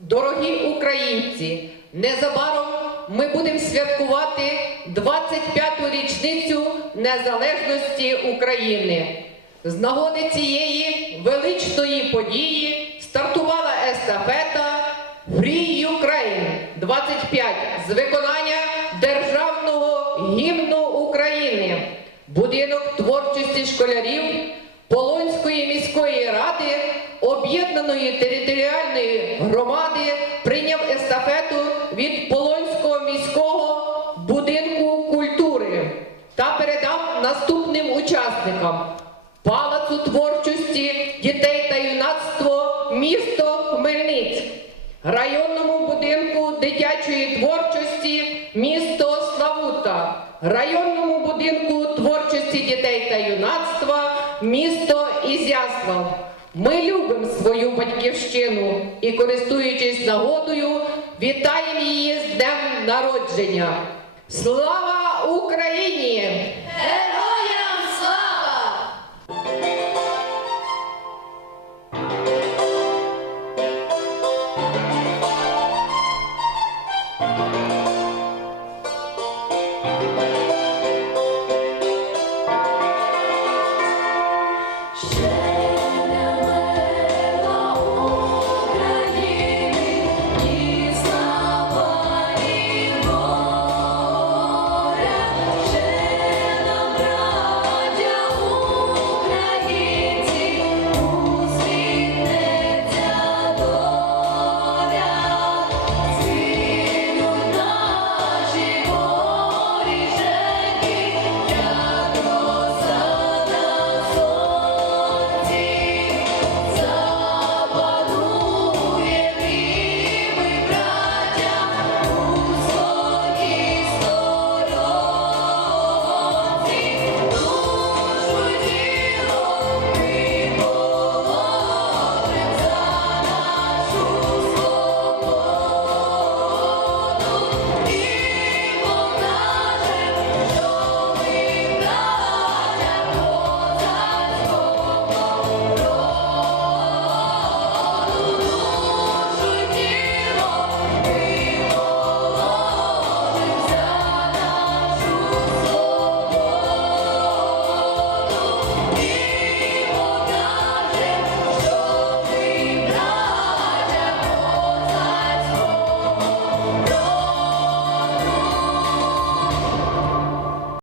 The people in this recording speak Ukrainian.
Дорогі українці, незабаром ми будемо святкувати 25-ту річницю незалежності України. З нагоди цієї величної події стартувала естафета Free Ukraine 25 з виконання державного гімну України. Будинок творчості школярів об'єднаної територіальної громади прийняв естафету від Полонського міського будинку культури та передав наступним учасникам. Палацу творчості дітей та юнацтво місто Хмельницьк, районному будинку дитячої творчості місто Славута, районному будинку творчості дітей та юнацтва місто Ізяслав. Ми любимо свою батьківщину і, користуючись нагодою, вітаємо її з днем народження. Слава Україні!